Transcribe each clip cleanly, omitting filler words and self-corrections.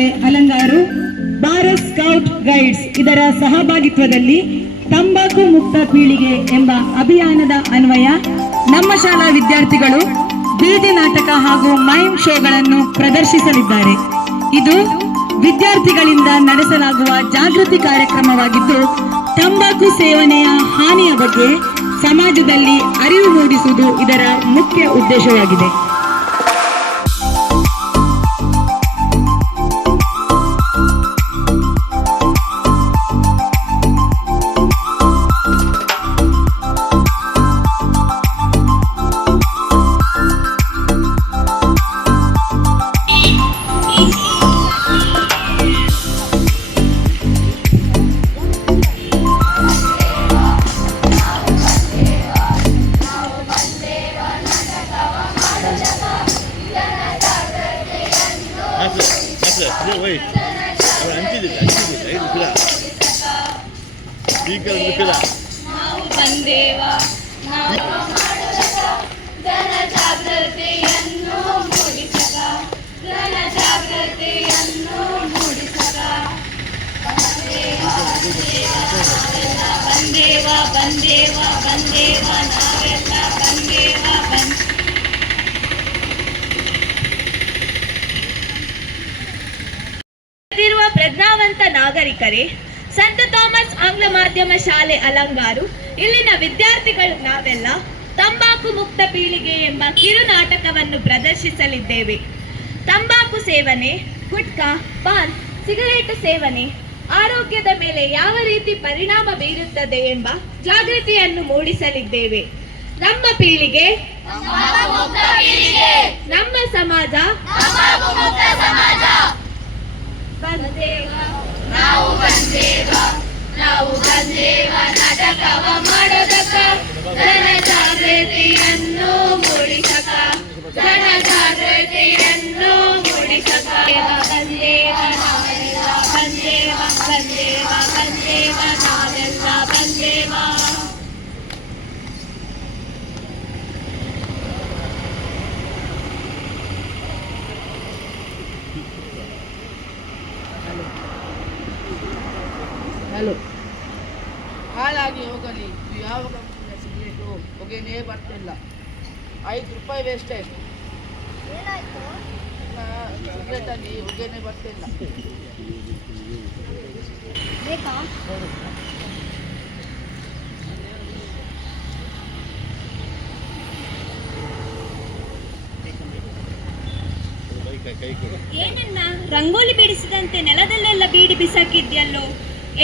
ಶಾಲೆ Alangaru, Bharat scout guides ಇದರ ಸಹಭಾಗಿತ್ವದಲ್ಲಿ ತಂಬಾಕು ಮುಕ್ತ ಪೀಳಿಗೆ ಎಂಬ ಅಭಿಯಾನದ ಅನ್ವಯ ನಮ್ಮ ಶಾಲಾ ವಿದ್ಯಾರ್ಥಿಗಳು ಬೀದಿ ನಾಟಕ ಹಾಗೂ ಮೈಮ್ ಶೋಗಳನ್ನು ಪ್ರದರ್ಶಿಸಲಿದ್ದಾರೆ. ಇದು ವಿದ್ಯಾರ್ಥಿಗಳಿಂದ ನಡೆಸಲಾಗುವ ಜಾಗೃತಿ ಕಾರ್ಯಕ್ರಮವಾಗಿದ್ದು, ತಂಬಾಕು ಸೇವನೆಯ ಹಾನಿಯ ಬಗ್ಗೆ ಸಮಾಜದಲ್ಲಿ ಅರಿವು ಮೂಡಿಸುವುದು ಇದರ ಮುಖ್ಯ ಉದ್ದೇಶವಾಗಿದೆ. ಪ್ರಜ್ಞಾವಂತ ನಾಗರಿಕರೇ, ಸಂತ ಥಾಮಸ್ ಆಂಗ್ಲ ಮಾಧ್ಯಮ ಶಾಲೆ ಅಲಂಗಾರು ಇಲ್ಲಿನ ವಿದ್ಯಾರ್ಥಿಗಳು ನಾವೆಲ್ಲ ತಂಬಾಕು ಮುಕ್ತ ಪೀಳಿಗೆ ಎಂಬ ಕಿರು ನಾಟಕವನ್ನು ಪ್ರದರ್ಶಿಸಲಿದ್ದೇವೆ. ತಂಬಾಕು ಸೇವನೆ, ಗುಟ್ಕಾ, ಪಾನ್, ಸಿಗರೇಟು ಸೇವನೆ ಆರೋಗ್ಯದ ಮೇಲೆ ಯಾವ ರೀತಿ ಪರಿಣಾಮ ಬೀರುತ್ತದೆ ಎಂಬ ಜಾಗೃತಿಯನ್ನು ಮೂಡಿಸಲಿದ್ದೇವೆ. ನಮ್ಮ ಪೀಳಿಗೆ, ನಮ್ಮ ಸಮಾಜ, ನಾವು ಬಂದೇವ ನಾಟಕವ ಮಾಡೋದಕ್ಕ, ಜನ ಜಾಗೃತಿಯನ್ನು ಮೂಡಿಸಕ, ಜನ ಜಾಗೃತಿಯನ್ನು ಮೂಡಿಸಕ. ಬಂದೇವ ನಾವೆಲ್ಲ ಬಂದೇವ, ಬಂದೇವ ಬಂದೇವ ನಾವೆಲ್ಲ ಬಂದೇವ. ಹಲೋ, ಹಾಳಾಗಿ ಹೋಗಲಿ, ಯಾವ ಕಂಪನಿಯ ಸಿಗರೇಟು ಹೊಗೆನೇ ಬರ್ತಿಲ್ಲ. 5 ರೂಪಾಯಿ ವೇಸ್ಟ್ ಆಯಿತು. ಸಿಗರೇಟಲ್ಲಿ ಹೊಗೆನೇ ಬರ್ತಿಲ್ಲ. ಏನನ್ನ ರಂಗೋಲಿ ಬಿಡಿಸಿದಂತೆ ನೆಲದಲ್ಲೆಲ್ಲ ಬೀಡಿ ಬಿಸಾಕಿದ್ಯಲ್ಲೋ,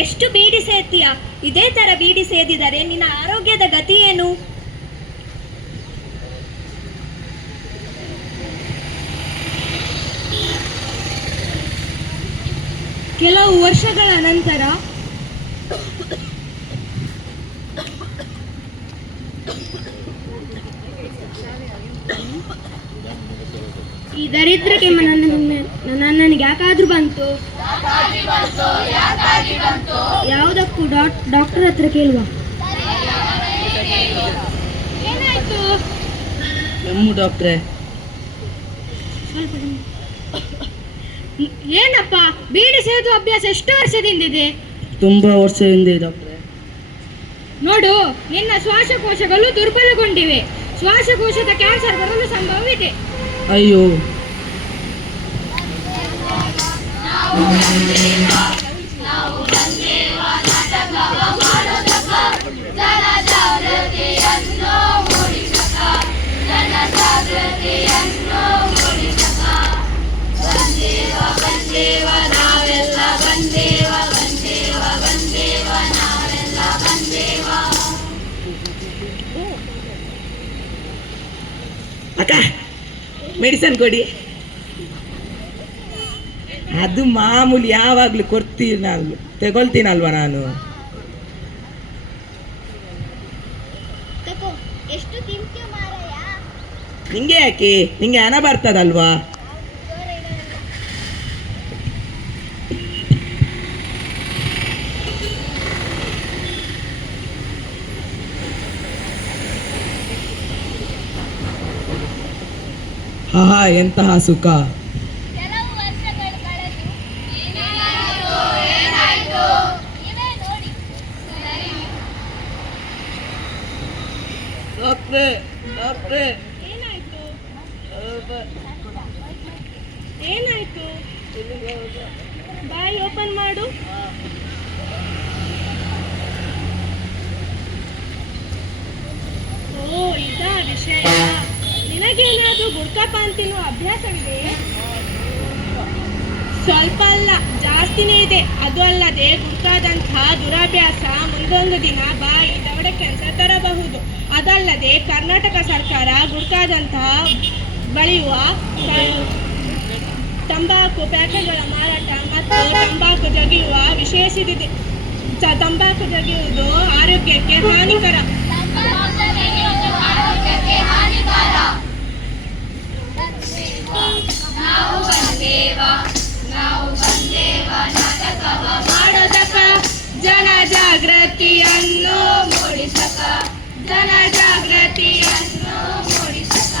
ಎಷ್ಟು ಬೀಡಿ ಸೇರ್ತೀಯ? ಇದೇ ತರ ಬೀಡಿ ಸೇದಿದರೆ ನಿನ್ನ ಆರೋಗ್ಯದ ಗತಿ ಏನು? ಕೆಲವು ವರ್ಷಗಳ ನಂತರ ಈ ದರಿದ್ರಕ್ಕೆ ನನ್ನ ಅಣ್ಣನಿಗೆ ಯಾಕಾದ್ರೂ ಬಂತು? ಯಾವುದಕ್ಕೂ ಡಾಕ್ಟರ್ ಹತ್ರ ಕೇಳುವ. ಏನಾಯ್ತು? ಡಾಕ್ಟ್ರೆ, ಏನಪ್ಪ ಬೀಡಿ ಸೇದು ಅಭ್ಯಾಸ ಎಷ್ಟು ವರ್ಷದಿಂದಿದೆ? ತುಂಬಾ ವರ್ಷದಿಂದ ಡಾಕ್ಟ್ರೆ. ನೋಡು, ನಿನ್ನ ಶ್ವಾಸಕೋಶಗಳು ದುರ್ಬಲಗೊಂಡಿವೆ. ಶ್ವಾಸಕೋಶದ ಕ್ಯಾನ್ಸರ್ ಬರಲು ಸಂಭವವಿದೆ. ಅಯ್ಯೋ, ಅಕ್ಕ ಮೆಡಿಸನ್ ಕೊಡಿ. ಅದು ಮಾಮೂಲಿ, ಯಾವಾಗ್ಲೂ ತಗೊಳ್ತೀನಲ್ವ ನಾನು. ನಿಂಗೆ ಯಾಕೆ? ನಿಂಗೆ ಹಣ ಬರ್ತದಲ್ವಾ? ಎಂತಹ ಸುಖ. ಕೆಲವು ವರ್ಷಗಳು ಕಳೆದು ಏನಾಯ್ತು ಏನಾಯ್ತು ಬಾಯಿ ಓಪನ್ ಮಾಡು. ಓ ಇದಾ ವಿಷಯ. ನಿನಗೇನಾದ್ರೂ ಗುಟ್ಕಾಪಾನ್ ತಿನ್ನೋ ಅಭ್ಯಾಸವಿದೆಯೇ? ಸ್ವಲ್ಪ ಅಲ್ಲ, ಜಾಸ್ತಿನೇ ಇದೆ. ಅದು ಅಲ್ಲದೆ ಗುಟ್ಕಾದಂತಹ ದುರಭ್ಯಾಸ ಮುಂದೊಂದು ದಿನ ಬಾಯಿ ದವಡ ಕ್ಯಾನ್ಸರ್ ತರಬಹುದು. ಅದಲ್ಲದೆ ಕರ್ನಾಟಕ ಸರ್ಕಾರ ಗುಟ್ಕಾದಂತಹ ಬಳಿಯುವ ತಂಬಾಕು ಪ್ಯಾಕೆಟ್ಗಳ ಮಾರಾಟ ಮತ್ತು ತಂಬಾಕು ಜಗಿಯುವ ನಿಷೇಧಿಸಿದೆ. ತಂಬಾಕು ಜಗಿಯುವುದು ಆರೋಗ್ಯಕ್ಕೆ ಹಾನಿಕರ. ಮಾಡೋದಕ್ಕ ಜನಜಾಗೃತಿಯನ್ನು ಮೂಡಿಸಕ, ಜನಜಾಗೃತಿಯನ್ನು ಮೂಡಿಸಕ.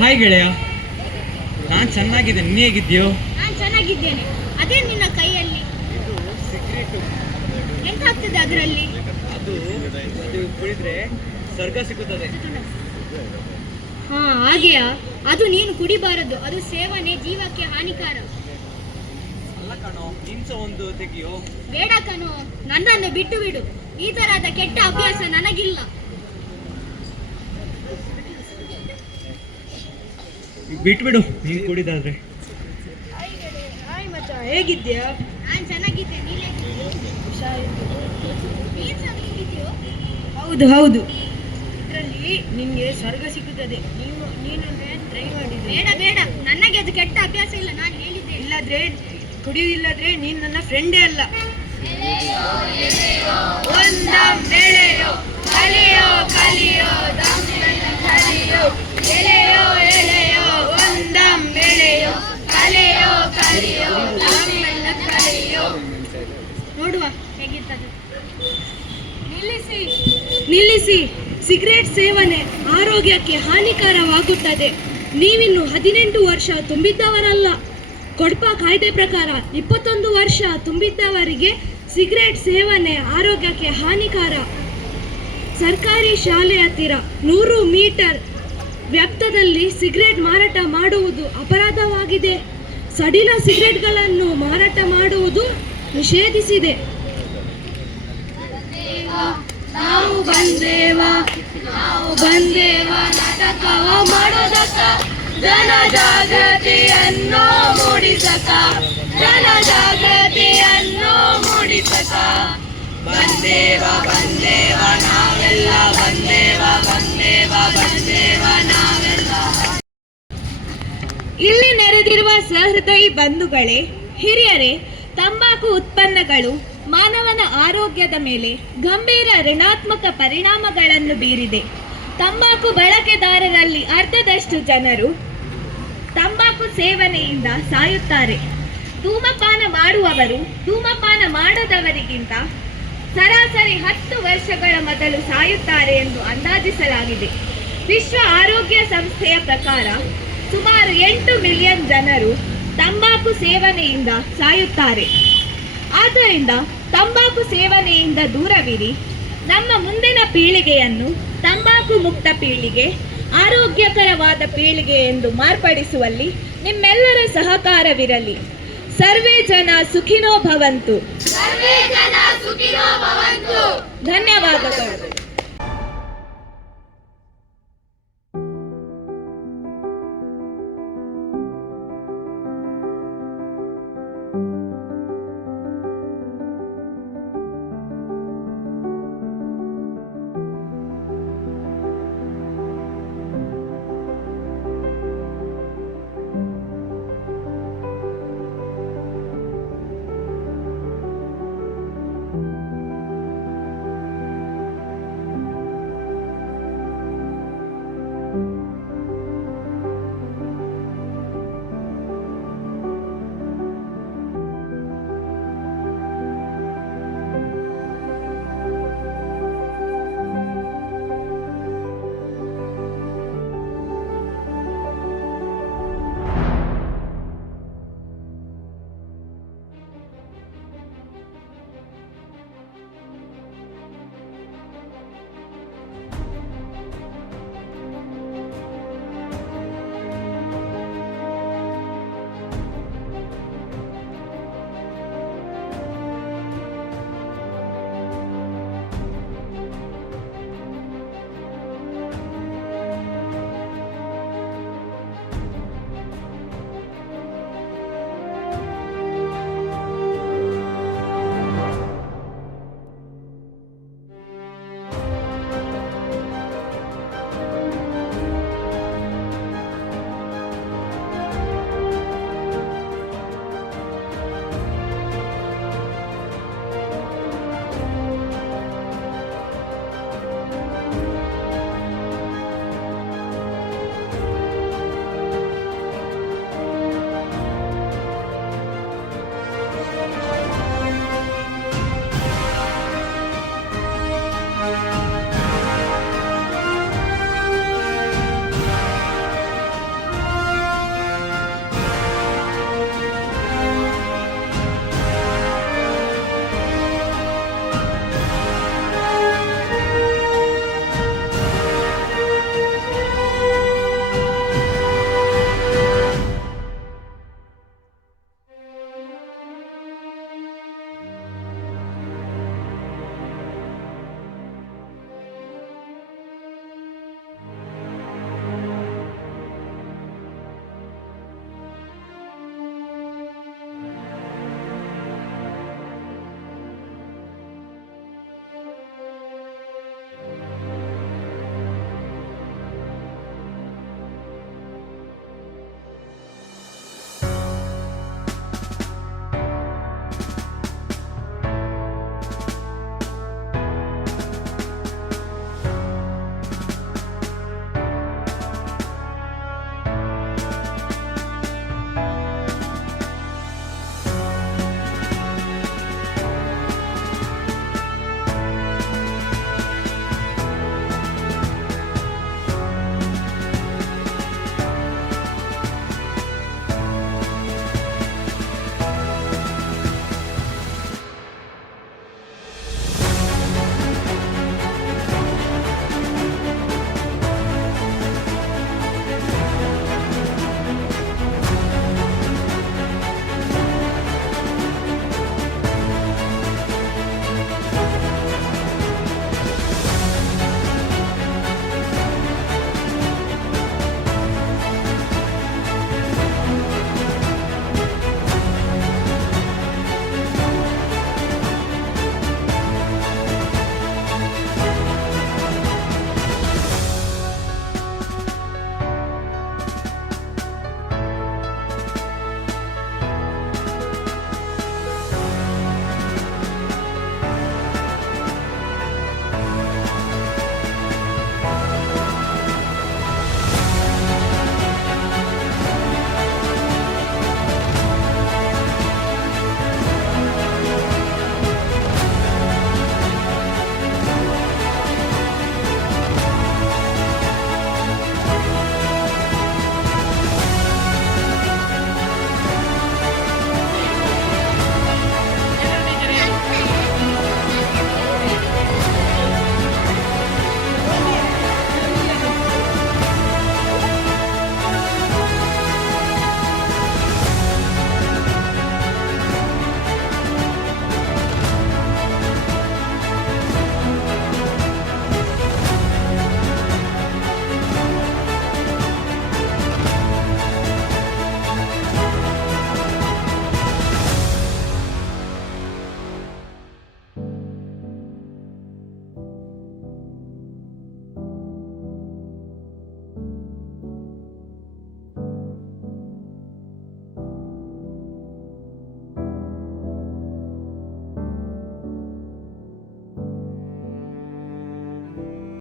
ಹಾಯ್ ಗೆಳೆಯ, ನಾನು ಚೆನ್ನಾಗಿದ್ದೇನೆ. ನೀ ಹೇಗಿದ್ಯೋ? ನಾನು ಚೆನ್ನಾಗಿದ್ದೇನೆ. ಅದೇ ನಿನ್ನ ಕೈಯಲ್ಲಿ ಎಂತಾಗ್ತದೆ ಅದರಲ್ಲಿ? ಅದು ಕುಡಿದ್ರೆ ಸ್ವರ್ಗ ಸಿಗುತ್ತದೆ. ಹಾ ಹಾಗೆಯಾ? ಅದು ನೀನು ಕುಡಿಬಾರದು. ಅದು ಸೇವನೆ ಜೀವಕ್ಕೆ ಹಾನಿಕಾರ. ಅಲ್ಲ ಕಣೋ, ನಿನ್ಸ ಒಂದು ತೆಗಿಯೋ. ಬೇಡ ಕಣೋ, ನನ್ನನ್ನು ಬಿಟ್ಟು ಬಿಡು. ಈ ತರಹದ ಕೆಟ್ಟ ಅಭ್ಯಾಸ ನನಗಿಲ್ಲ. ಬಿಟ್ಬಿಡು ನೀನು ಕುಡಿದಾದ್ರೆ. ಹೇಗಿದ್ಯಾ? ನಾನು ಚೆನ್ನಾಗಿದ್ದೇನೆ. ಹೌದು ಹೌದು, ಇದರಲ್ಲಿ ನಿನ್ಗೆ ಸ್ವರ್ಗ ಸಿಗುತ್ತದೆ. ನೀನೊಮ್ಮೆ ಟ್ರೈ ಮಾಡಿದ್ರೆ. ಬೇಡ ಬೇಡ, ನನಗೆ ಅದು ಕೆಟ್ಟ ಅಭ್ಯಾಸ ಇಲ್ಲ. ನಾನು ಹೇಳಿದ್ದೆ. ಇಲ್ಲದ್ರೆ ಕುಡಿಯುವುದಿಲ್ಲದ್ರೆ ನೀನು ನನ್ನ ಫ್ರೆಂಡೇ ಅಲ್ಲ. ಒಂದಂ ಎಳೆಯೋ ಕಲಿಯೋ ಕಲಿಯೋ ದಮ್ಮೆಲ್ಲ ಕಲಿಯೋ, ಎಳೆಯೋ ಎಳೆಯೋ ಒಂದಂ ಎಳೆಯೋ ಕಲಿಯೋ ಕಲಿಯೋ ದಮ್ಮೆಲ್ಲ ಕಲಿಯೋ. ನೋಡುವ ಹೇಗಿರ್ತದೆ. ನಿಲ್ಲಿಸಿ ನಿಲ್ಲಿಸಿ. ಸಿಗರೇಟ್ ಸೇವನೆ ಆರೋಗ್ಯಕ್ಕೆ ಹಾನಿಕರವಾಗುತ್ತದೆ. ನೀವಿನ್ನು 18 ವರ್ಷ ತುಂಬಿದ್ದವರಲ್ಲ. ಕೊಡ್ಪ ಕಾಯ್ದೆ ಪ್ರಕಾರ 21 ವರ್ಷ ತುಂಬಿದ್ದವರಿಗೆ ಸಿಗರೇಟ್ ಸೇವನೆ ಆರೋಗ್ಯಕ್ಕೆ ಹಾನಿಕಾರ. ಸರ್ಕಾರಿ ಶಾಲೆ ಹತ್ತಿರ 100 ಮೀಟರ್ ವ್ಯಾಪ್ತದಲ್ಲಿ ಸಿಗರೇಟ್ ಮಾರಾಟ ಮಾಡುವುದು ಅಪರಾಧವಾಗಿದೆ. ಸಡಿಲ ಸಿಗರೇಟ್ಗಳನ್ನು ಮಾರಾಟ ಮಾಡುವುದು ನಿಷೇಧಿಸಿದೆ. ನಾವು ಬಂದೇವ ನಾಟಕವ ಮಾಡೋದಕ್ಕ, ಜನಜಾಗೃತಿಯನ್ನು ಮೂಡಿಸಕ, ಜನಜಾಗೃತಿಯನ್ನು ಮೂಡಿಸಕ. ಬಂದೇವ ನಾವೆಲ್ಲ, ಬಂದೇವ ನಾವೆಲ್ಲ. ಇಲ್ಲಿ ನೆರೆದಿರುವ ಸಹೃದಯಿ ಬಂಧುಗಳೇ, ಹಿರಿಯರೇ, ತಂಬಾಕು ಉತ್ಪನ್ನಗಳು ಮಾನವನ ಆರೋಗ್ಯದ ಮೇಲೆ ಗಂಭೀರ ಋಣಾತ್ಮಕ ಪರಿಣಾಮಗಳನ್ನು ಬೀರಿದೆ. ತಂಬಾಕು ಬಳಕೆದಾರರಲ್ಲಿ ಅರ್ಧದಷ್ಟು ಜನರು ತಂಬಾಕು ಸೇವನೆಯಿಂದ ಸಾಯುತ್ತಾರೆ. ಧೂಮಪಾನ ಮಾಡುವವರು ಧೂಮಪಾನ ಮಾಡದವರಿಗಿಂತ ಸರಾಸರಿ 10 ವರ್ಷಗಳ ಮೊದಲು ಸಾಯುತ್ತಾರೆ ಎಂದು ಅಂದಾಜಿಸಲಾಗಿದೆ. ವಿಶ್ವ ಆರೋಗ್ಯ ಸಂಸ್ಥೆಯ ಪ್ರಕಾರ ಸುಮಾರು 8 ಮಿಲಿಯನ್ ಜನರು ತಂಬಾಕು ಸೇವನೆಯಿಂದ ಸಾಯುತ್ತಾರೆ. ಆದ್ದರಿಂದ ತಂಬಾಕು ಸೇವನೆಯಿಂದ ದೂರವಿರಿ. ನಮ್ಮ ಮುಂದಿನ ಪೀಳಿಗೆಯನ್ನು ತಂಬಾಕು ಮುಕ್ತ ಪೀಳಿಗೆ, ಆರೋಗ್ಯಕರವಾದ ಪೀಳಿಗೆ ಎಂದು ಮಾರ್ಪಡಿಸುವಲ್ಲಿ ನಿಮ್ಮೆಲ್ಲರ ಸಹಕಾರವಿರಲಿ. ಸರ್ವೇ ಜನ ಸುಖಿನೋ ಭವಂತು. ಧನ್ಯವಾದಗಳು.